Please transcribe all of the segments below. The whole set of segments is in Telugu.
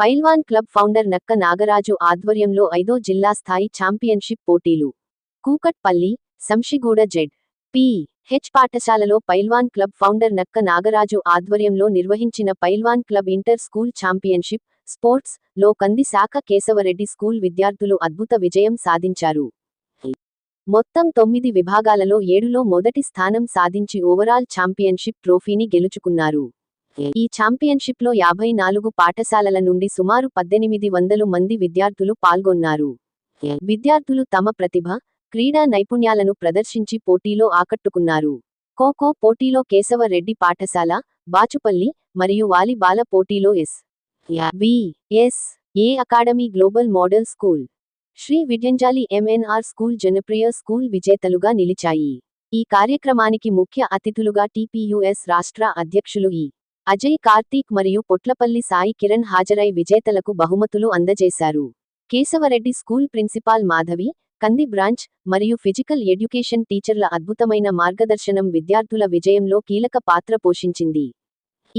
పైల్వాన్ క్లబ్ ఫౌండర్ నక్క నాగరాజు ఆధ్వర్యంలో 5వ జిల్లా స్థాయి ఛాంపియన్షిప్ పోటీలు. కూకట్పల్లి, శంషిగూడ జెడ్.పి.హెచ్ పాఠశాలలో పైల్వాన్ క్లబ్ ఫౌండర్ నక్క నాగరాజు ఆధ్వర్యంలో నిర్వహించిన Pailwan club inter school championship sports లో కంది శాఖ కేశవరెడ్డి స్కూల్ విద్యార్థులు అద్భుత విజయం సాధించారు. మొత్తం 9 విభాగాలలో 7లో మొదటి స్థానం సాధించి ఓవరాల్ ఛాంపియన్షిప్ ట్రోఫీని గెలుచుకున్నారు. ఈ ఛాంపియన్షిప్లో 54 పాఠశాలల నుండి సుమారు 1800 మంది విద్యార్థులు పాల్గొన్నారు. విద్యార్థులు తమ ప్రతిభ, క్రీడా నైపుణ్యాలను ప్రదర్శించి పోటీలో ఆకట్టుకున్నారు. ఖోఖో పోటీలో కేశవ రెడ్డి పాఠశాల, బాచుపల్లి మరియు వాలీబాల పోటీలో SVSA academy global model school, Sri Vidyanjali MNR school Janapriya school విజేతలుగా నిలిచాయి. ఈ కార్యక్రమానికి ముఖ్య అతిథులుగా టిపియుఎస్ రాష్ట్ర అధ్యక్షులు అజయ్ కార్తీక్ మరియు పొట్లపల్లి సాయి కిరణ్ హాజరై విజేతలకు బహుమతులు అందజేశారు. కేశవరెడ్డి స్కూల్ ప్రిన్సిపాల్ మాధవి, కంది బ్రాంచ్ మరియు ఫిజికల్ ఎడ్యుకేషన్ టీచర్ల అద్భుతమైన మార్గదర్శనం విద్యార్థుల విజయంలో కీలక పాత్ర పోషించింది.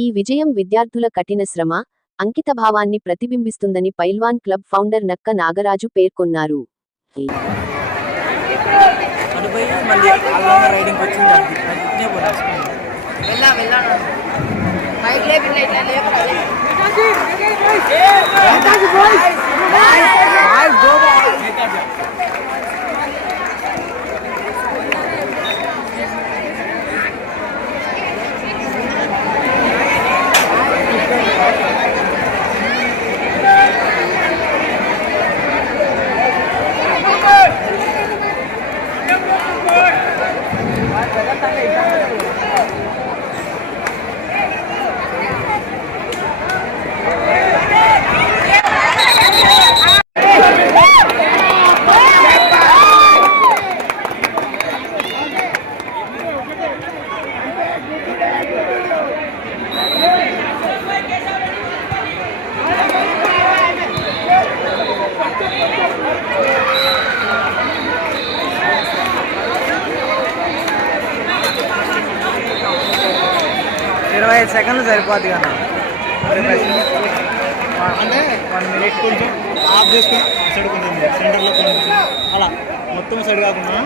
ఈ విజయం విద్యార్థుల కఠిన శ్రమ, అంకితభావాన్ని ప్రతిబింబిస్తుందని పైల్వాన్ క్లబ్ ఫౌండర్ నక్క నాగరాజు పేర్కొన్నారు. సెకండ్లు సరిపోద్ది కదా అంటే 1 మినిట్ కొంచెం ఆఫ్ చేసుకుని సైడ్ కొంచెం సెంటర్లో కొంచెం అలా మొత్తం సైడ్ కాకుండా